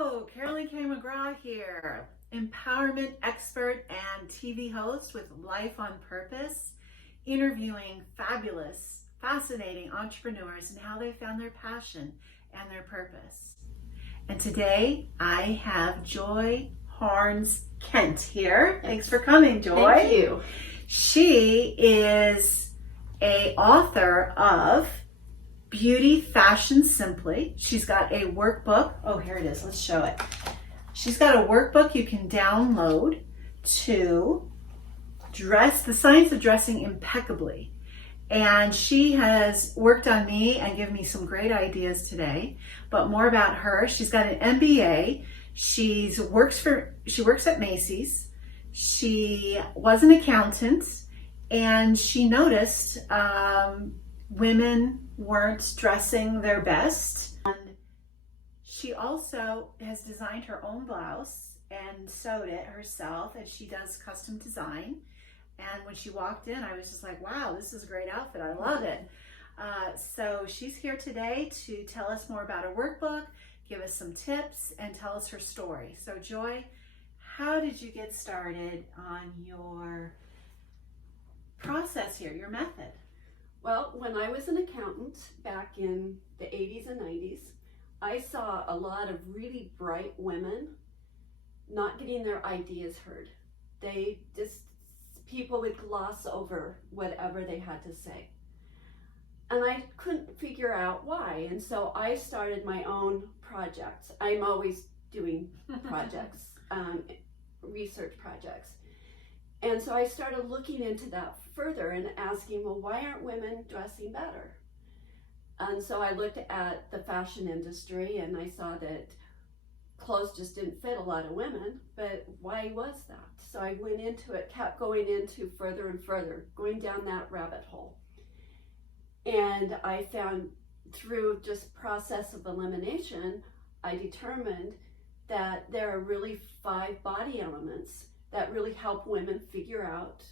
Hello, Carolyn K. McGraw here, empowerment expert and TV host with Life on Purpose, interviewing fabulous, fascinating entrepreneurs and how they found their passion and their purpose. And today I have Joy Harns Kent here. Thanks for coming, Joy. Thank you. She is an author of Beauty Fashion Simply. She's got a workbook. Oh, here it is. Let's show it. She's got a workbook you can download to dress, the science of dressing impeccably. And she has worked on me and given me some great ideas today. But more about her. She's got an MBA. She works at Macy's. She was an accountant, and she noticed women weren't dressing their best. And she also has designed her own blouse and sewed it herself, and she does custom design. And when she walked in, I was just like, wow, this is a great outfit. I love it. So she's here today to tell us more about her workbook, give us some tips, and tell us her story. So Joy, how did you get started on your process here, your method? Well, when I was an accountant back in the 80s and 90s, I saw a lot of really bright women not getting their ideas heard. People would gloss over whatever they had to say. And I couldn't figure out why. And so I started my own projects. I'm always doing projects, research projects. And so I started looking into that further and asking, well, why aren't women dressing better? And so I looked at the fashion industry and I saw that clothes just didn't fit a lot of women, but why was that? So I went into it, kept going into further and further, going down that rabbit hole. And I found through just process of elimination, I determined that there are really 5 body elements that really help women figure out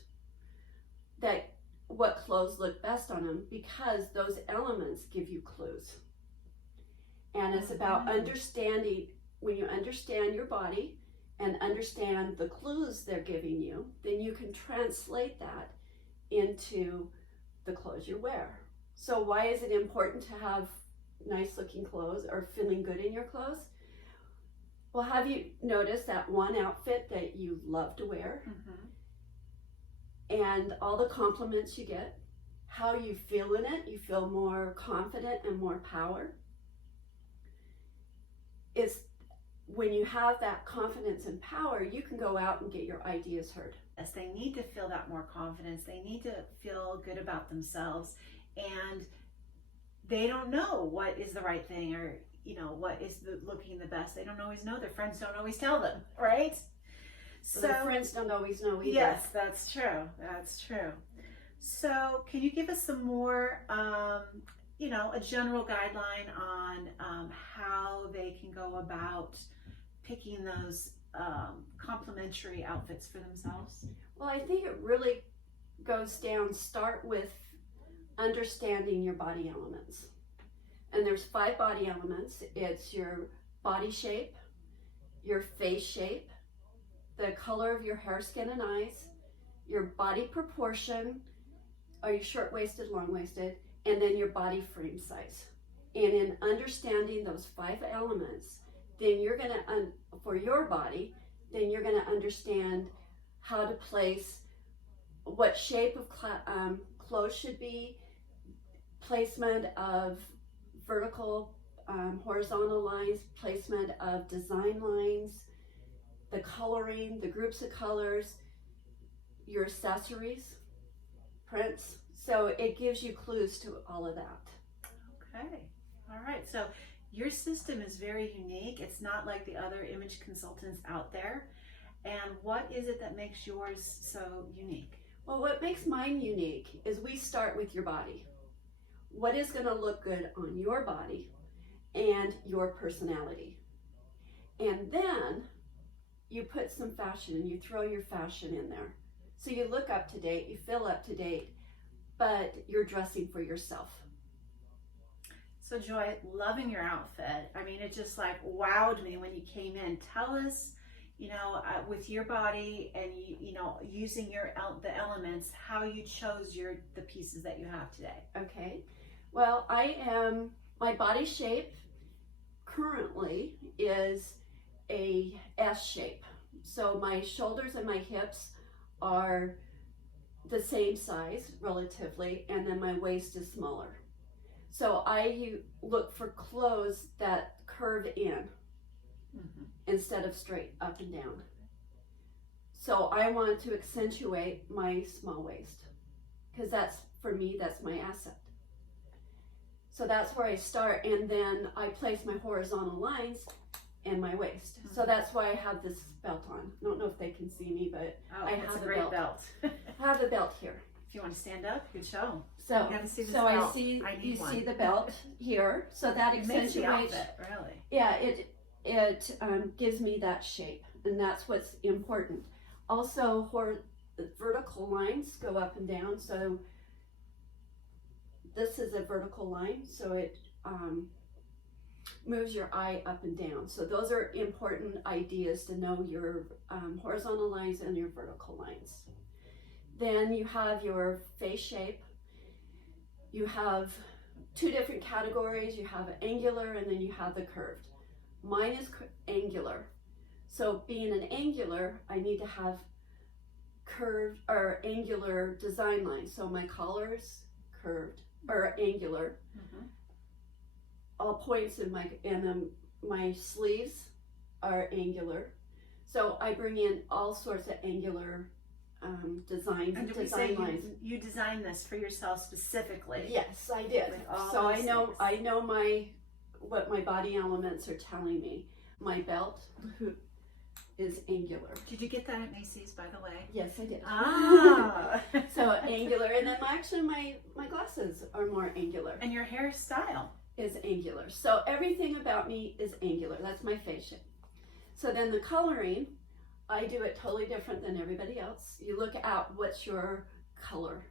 that what clothes look best on them, because those elements give you clues. And it's about understanding. When you understand your body and understand the clues they're giving you, then you can translate that into the clothes you wear. So why is it important to have nice looking clothes or feeling good in your clothes? Well, have you noticed that one outfit that you love to wear? And all the compliments you get, how you feel in it, you feel more confident and more power. It's when you have that confidence and power, you can go out and get your ideas heard. Yes, they need to feel that more confidence. They need to feel good about themselves, and they don't know what is the right thing, or what is looking the best. They don't always know. Their friends don't always tell them, right? So their friends don't always know either. Yes, that's true. That's true. So can you give us some more, a general guideline on how they can go about picking those complementary outfits for themselves? Well, I think it really goes down, start with understanding your body elements. And there's 5 body elements. It's your body shape, your face shape, the color of your hair, skin, and eyes, your body proportion, are you short-waisted, long-waisted, and then your body frame size. And in understanding those 5 elements, then you're going to, for your body, then you're going to understand how to place what shape of clothes should be, placement of vertical, horizontal lines, placement of design lines, the coloring, the groups of colors, your accessories, prints. So it gives you clues to all of that. Okay. All right. So your system is very unique. It's not like the other image consultants out there. And what is it that makes yours so unique? Well, what makes mine unique is we start with your body. What is going to look good on your body and your personality. And then you put some fashion and you throw your fashion in there. So you look up to date, you feel up to date, but you're dressing for yourself. So Joy, loving your outfit. I mean, it just like wowed me when you came in. Tell us, with your body and using the elements, how you chose the pieces that you have today. Okay. Well, my body shape currently is a S shape. So my shoulders and my hips are the same size relatively, and then my waist is smaller. So I look for clothes that curve in instead of straight up and down. So I want to accentuate my small waist because for me, that's my asset. So that's where I start, and then I place my horizontal lines in my waist. So that's why I have this belt on. I don't know if they can see me, but I have a great belt. I have the belt here. If you want to stand up, good show. So, you gotta see this so belt. you see the belt here. So that It makes the accentuates. outfit, really. Yeah, it gives me that shape, and that's what's important. Also, vertical lines go up and down. So this is a vertical line, so it moves your eye up and down. So those are important ideas to know, your horizontal lines and your vertical lines. Then you have your face shape. You have two different categories. You have angular and then you have the curved. Mine is angular. So being an angular, I need to have curved or angular design lines. So my collar's curved or angular. All points in my sleeves are angular. So I bring in all sorts of angular design lines. You designed this for yourself specifically? Yes, I did. So I know what my body elements are telling me. My belt is angular. Did you get that at Macy's, by the way? Yes, I did. Ah. So angular, and then my glasses are more angular. And your hairstyle is angular. So everything about me is angular. That's my face shape. So then the coloring, I do it totally different than everybody else. You look at what's your color.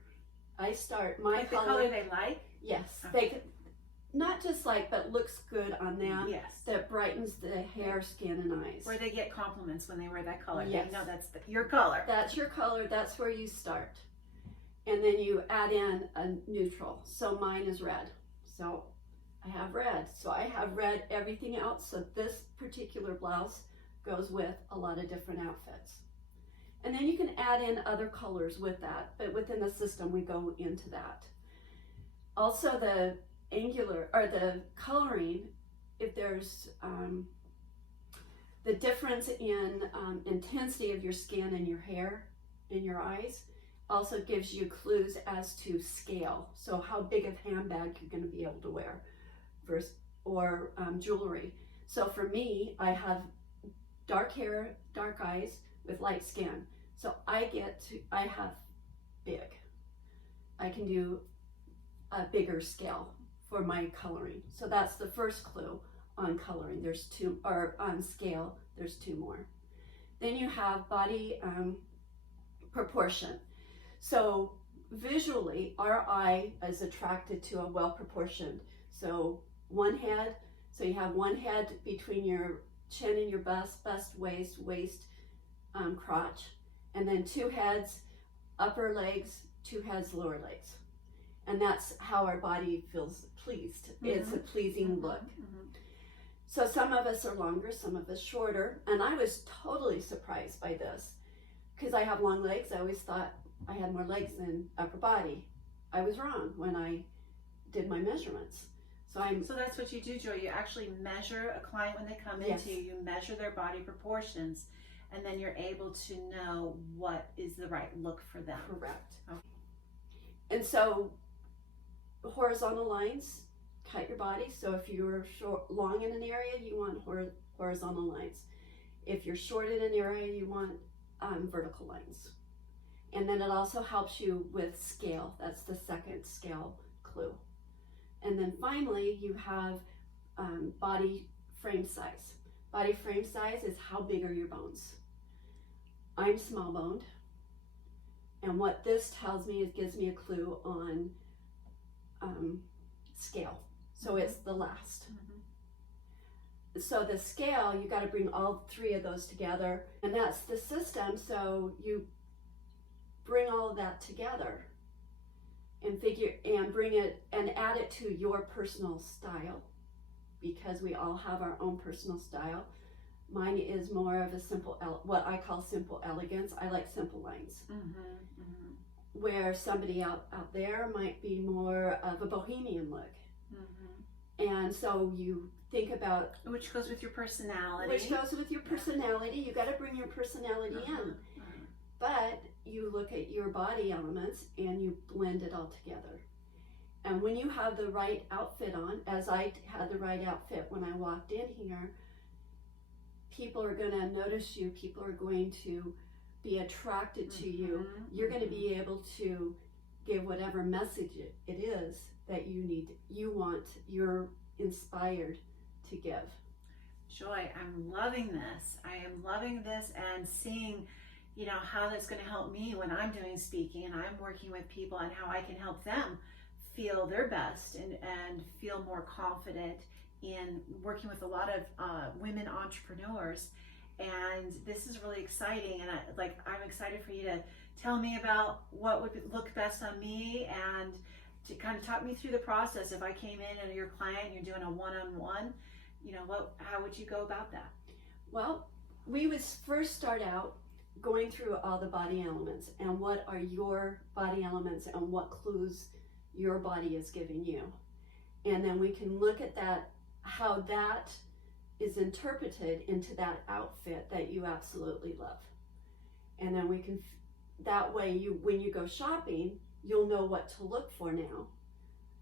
I start my like color. The color they like? Yes. Okay. They not just like, but looks good on them. Yes. That brightens the hair, skin, and eyes. Where they get compliments when they wear that color. Yes. They know that's your color. That's your color. That's where you start. And then you add in a neutral. So mine is red. So I have red. So I have red everything else. So this particular blouse goes with a lot of different outfits. And then you can add in other colors with that, but within the system we go into that. Also the angular or the coloring, if there's the difference in intensity of your skin and your hair and your eyes also gives you clues as to scale. So how big of handbag you're going to be able to wear versus or jewelry. So for me, I have dark hair, dark eyes with light skin. So I have big. I can do a bigger scale for my coloring. So that's the first clue on coloring. There's two, or on scale, there's two more. Then you have body proportion. So visually, our eye is attracted to a well-proportioned. So one head, so you have one head between your chin and your bust, waist, crotch, and then two heads, upper legs, two heads, lower legs. And that's how our body feels pleased. Mm-hmm. It's a pleasing look. Mm-hmm. So some of us are longer, some of us shorter, and I was totally surprised by this because I have long legs. I always thought I had more legs than upper body. I was wrong when I did my measurements. So that's what you do, Joy. You actually measure a client when they come into you. You measure their body proportions, and then you're able to know what is the right look for them. Correct. Okay. And so horizontal lines cut your body. So if you're long in an area, you want horizontal lines. If you're short in an area, you want vertical lines. And then it also helps you with scale. That's the second scale clue. And then finally, you have body frame size. Body frame size is how big are your bones. I'm small boned. And what this tells me, it gives me a clue on scale. So it's the last. So the scale, you got to bring all three of those together, and that's the system. So you bring all of that together and bring it and add it to your personal style, because we all have our own personal style. Mine is more of a simple, what I call simple elegance. I like simple lines. Where somebody out there might be more of a bohemian look. And so you think about, which goes with your personality. You got to bring your personality in. But you look at your body elements and you blend it all together. And when you have the right outfit on, as I had the right outfit when I walked in here, people are going to notice you. People are going to be attracted to you. You're going to be able to give whatever message it is that you're inspired to give. Joy, I'm loving this. I am loving this and seeing, how that's going to help me when I'm doing speaking and I'm working with people, and how I can help them feel their best and feel more confident in working with a lot of women entrepreneurs. And this is really exciting, and I'm excited for you to tell me about what would look best on me, and to kind of talk me through the process. If I came in and you're a client, you're doing a one-on-one, how would you go about that? Well, we would first start out going through all the body elements and what are your body elements and what clues your body is giving you. And then we can look at that, how that is interpreted into that outfit that you absolutely love. And then we can, that way when you go shopping, you'll know what to look for now.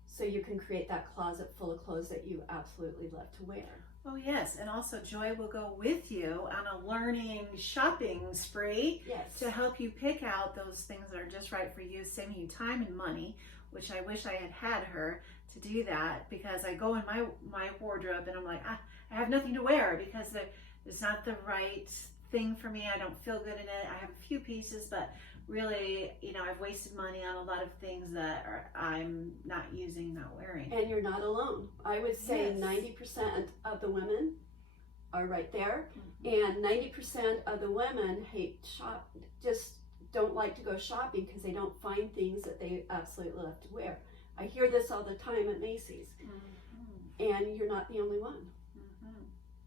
So you can create that closet full of clothes that you absolutely love to wear. Oh yes, and also Joy will go with you on a learning shopping spree. Yes. To help you pick out those things that are just right for you, saving you time and money, which I wish I had her to do that, because I go in my wardrobe and I'm like, I have nothing to wear because it's not the right thing for me. I don't feel good in it. I have a few pieces, but really, I've wasted money on a lot of things that I'm not using, not wearing. And you're not alone. I would say Yes. 90% of the women are right there, and 90% of the women just don't like to go shopping because they don't find things that they absolutely love to wear. I hear this all the time at Macy's, and you're not the only one.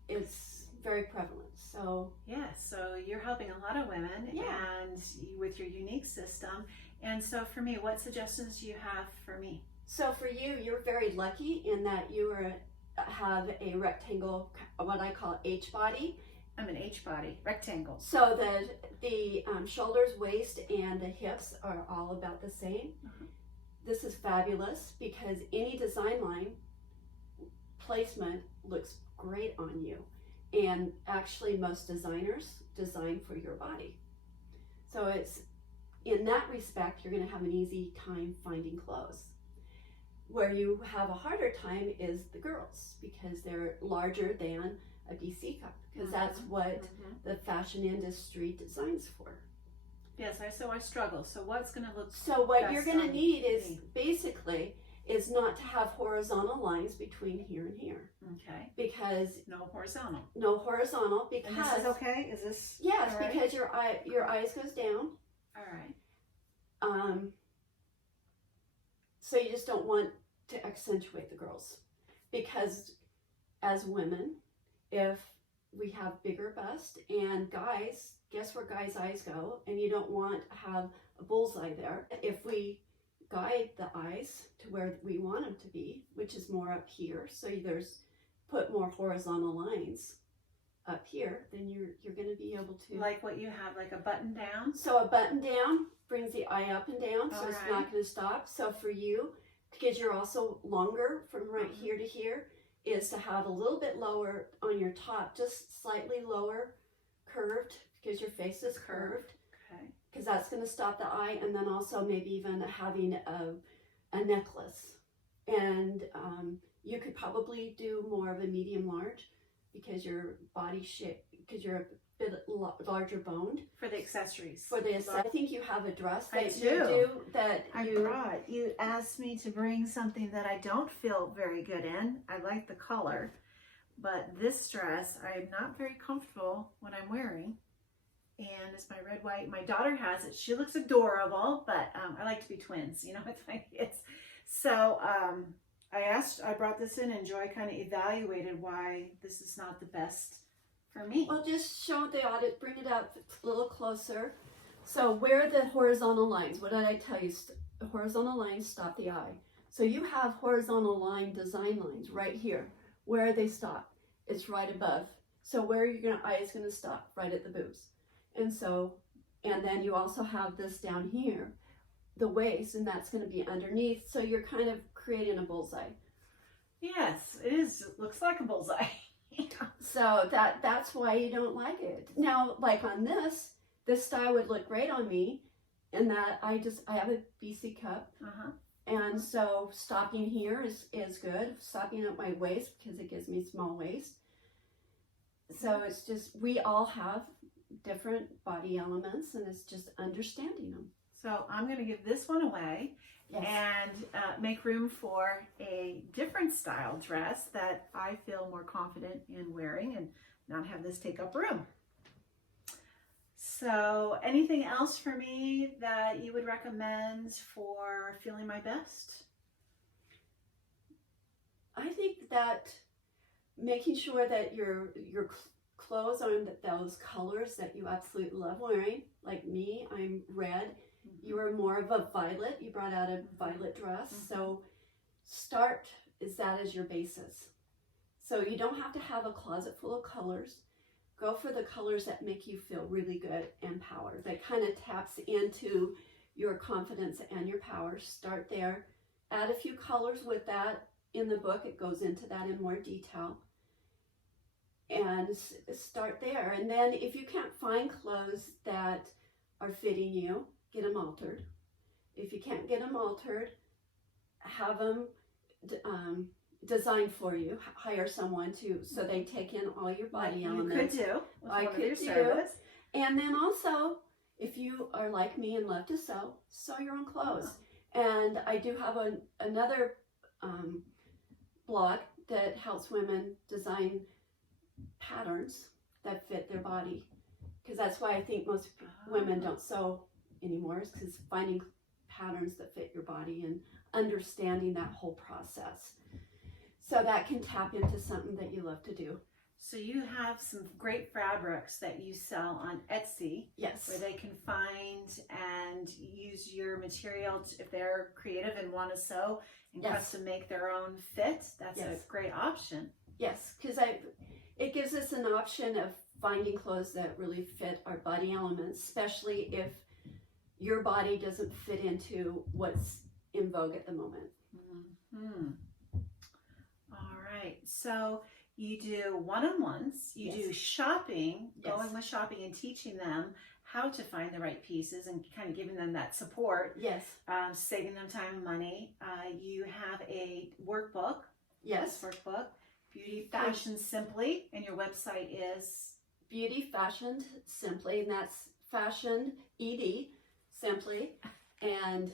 It's very prevalent. So yes, so you're helping a lot of women, and with your unique system. And so for me, what suggestions do you have for me? So for you, you're very lucky in that you have a rectangle, what I call H body. I'm an H body, rectangle. So the shoulders, waist, and the hips are all about the same. This is fabulous because any design line placement looks great on you. And actually most designers design for your body. So it's, in that respect, you're going to have an easy time finding clothes. Where you have a harder time is the girls, because they're larger than a BC cup, because that's what the fashion industry designs for. Yes, so I struggle. So what's going to look So what best you're going to on need is me? basically is not to have horizontal lines between here and here. Okay. Because No horizontal. no horizontal, because And this is okay? Is this? yes, all right? because your eyes goes down. All right. So you just don't want to accentuate the girls, because as women, if we have bigger bust, and guys, guess where guys' eyes go, and you don't want to have a bullseye there. If we guide the eyes to where we want them to be, which is more up here, so put more horizontal lines up here, then you're going to be able to, Like what you have, like a button down. so a button down brings the eye up and down, so it's Alright. not going to stop. So for you, because you're also longer from right here to here, is to have a little bit lower on your top, just slightly lower, curved, because your face is curved, Okay. because that's going to stop the eye. And then also maybe even having a necklace. And you could probably do more of a medium large, because your body shape, because you're bit larger boned For the accessories. for this. I think you have a dress I that do. you do that I you brought. You asked me to bring something that I don't feel very good in. I like the color, but this dress I'm not very comfortable when I'm wearing. And it's my red, white. My daughter has it. She looks adorable, but I like to be twins, you know, with my kids. So I brought this in, and Joy kind of evaluated why this is not the best for me. Well, just show the audit, bring it up a little closer. So where the horizontal lines, what did I tell you? The horizontal lines stop the eye. So you have horizontal line design lines right here. Where they stop? It's right above. So where your eye is going to stop? Right at the boobs. And then you also have this down here, the waist, and that's going to be underneath. So you're kind of creating a bullseye. Yes, it is. It looks like a bullseye. So that's why you don't like it. Now, like on this style would look great on me, and that I have a BC cup, and so stopping here is good. Stopping at my waist because it gives me small waist. So it's just, we all have different body elements, and it's just understanding them. So I'm going to give this one away. Yes. And make room for a different style dress that I feel more confident in wearing and not have this take up room. So anything else for me that you would recommend for feeling my best? I think that making sure that your clothes are in those colors that you absolutely love wearing. Like me, I'm red. You are more of a violet. You brought out a violet dress. So start is that as your basis. So you don't have to have a closet full of colors. Go for the colors that make you feel really good and empowered. That kind of taps into your confidence and your power. Start there. Add a few colors with that. In the book, it goes into that in more detail. And start there. And then if you can't find clothes that are fitting you, get them altered. If you can't get them altered, have them designed for you. Hire someone so they take in all your body elements. You could do. I could do. And then also, if you are like me and love to sew your own clothes. And I do have another blog that helps women design patterns that fit their body. Because that's why I think most women don't sew anymore, is because finding patterns that fit your body and understanding that whole process. So that can tap into something that you love to do. So you have some great fabrics that you sell on Etsy. Yes. Where they can find and use your material if they're creative and want to sew and custom make their own fit. That's a great option. Yes, because it gives us an option of finding clothes that really fit our body elements, especially if your body doesn't fit into what's in vogue at the moment. All right. So you do one-on-ones, you do shopping, going with shopping and teaching them how to find the right pieces and kind of giving them that support. Yes. Saving them time and money. You have a workbook. Yes. Workbook. Beauty Fashion Simply, and your website is Beauty Fashioned Simply, and that's Fashioned ED Simply, and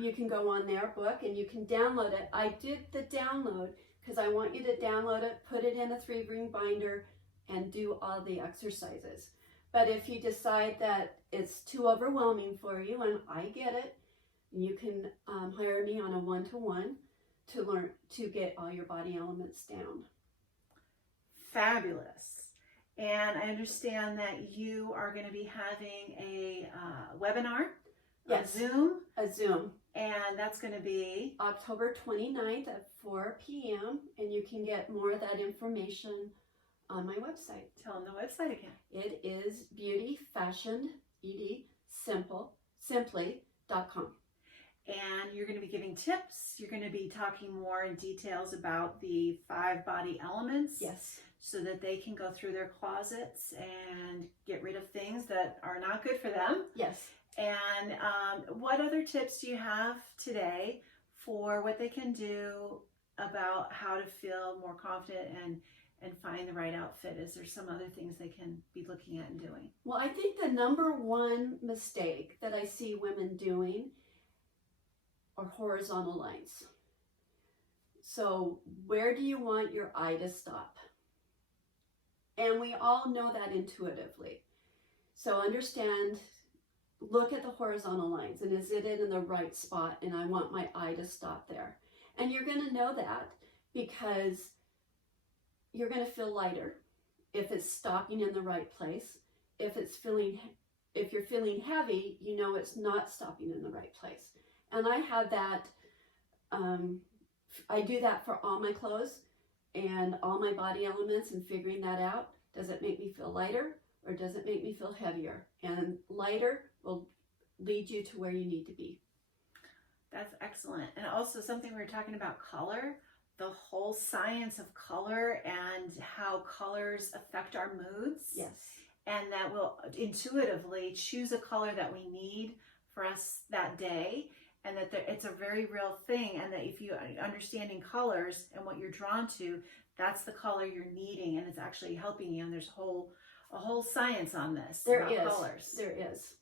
you can go on their book and you can download it. I did the download because I want you to download it, put it in a 3-ring binder, and do all the exercises. But if you decide that it's too overwhelming for you, and I get it, you can hire me on a 1-to-1 to learn to get all your body elements down. Fabulous. And I understand that you are going to be having a webinar, a Zoom, and that's going to be October 29th at 4 p.m. and you can get more of that information on my website. Tell them the website again. It is beautyfashionedsimply.com. And you're going to be giving tips. You're going to be talking more in details about the 5 body elements. Yes. So that they can go through their closets and get rid of things that are not good for them. Yes. And what other tips do you have today for what they can do about how to feel more confident and find the right outfit? Is there some other things they can be looking at and doing? Well, I think the number one mistake that I see women doing are horizontal lines. So where do you want your eye to stop? And we all know that intuitively. So understand, look at the horizontal lines, and is it in the right spot? And I want my eye to stop there. And you're going to know that because you're going to feel lighter if it's stopping in the right place. If you're feeling heavy, you know it's not stopping in the right place. And I have that, I do that for all my clothes and all my body elements, and figuring that out. Does it make me feel lighter or does it make me feel heavier? And lighter will lead you to where you need to be. That's excellent. And also something we were talking about, color, the whole science of color and how colors affect our moods. Yes. And that we'll intuitively choose a color that we need for us that day. And that it's a very real thing. And that if you understanding colors and what you're drawn to, that's the color you're needing, and it's actually helping you. And there's a whole science on this. There is. Colors. There is.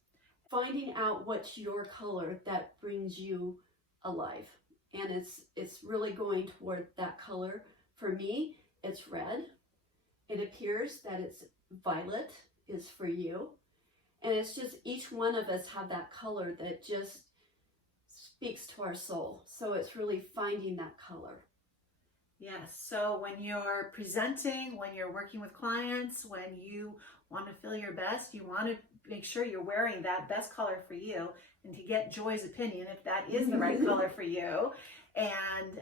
Finding out what's your color that brings you alive. And it's really going toward that color. For me, it's red. It appears that it's violet is for you. And it's just each one of us have that color that just speaks to our soul. So it's really finding that color. Yes. So when you're presenting, when you're working with clients, when you want to feel your best, you want to make sure you're wearing that best color for you, and to get Joy's opinion if that is the right color for you, and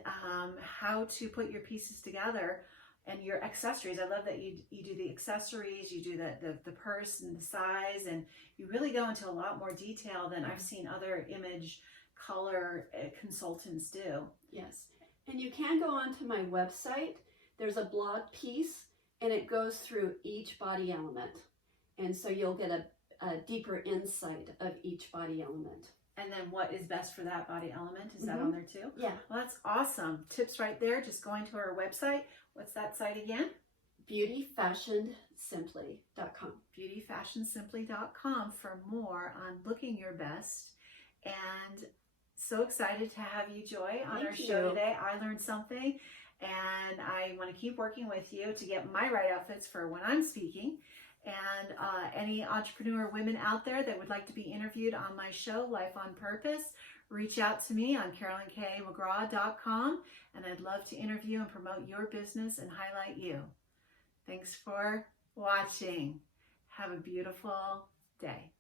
how to put your pieces together and your accessories. I love that you do the accessories, you do the purse and the size, and you really go into a lot more detail than I've seen other image color consultants do. Yes. And you can go onto my website. There's a blog piece, and it goes through each body element. And so you'll get a deeper insight of each body element. And then what is best for that body element? Is that on there too? Yeah. Well, that's awesome. Tips right there. Just going to our website. What's that site again? beautyfashionedsimply.com. beautyfashionsimply.com for more on looking your best. And so excited to have you, Joy, on our show today. I learned something, and I want to keep working with you to get my right outfits for when I'm speaking. And any entrepreneur women out there that would like to be interviewed on my show, Life on Purpose, reach out to me on CarolynK.McGraw.com, and I'd love to interview and promote your business and highlight you. Thanks for watching. Have a beautiful day.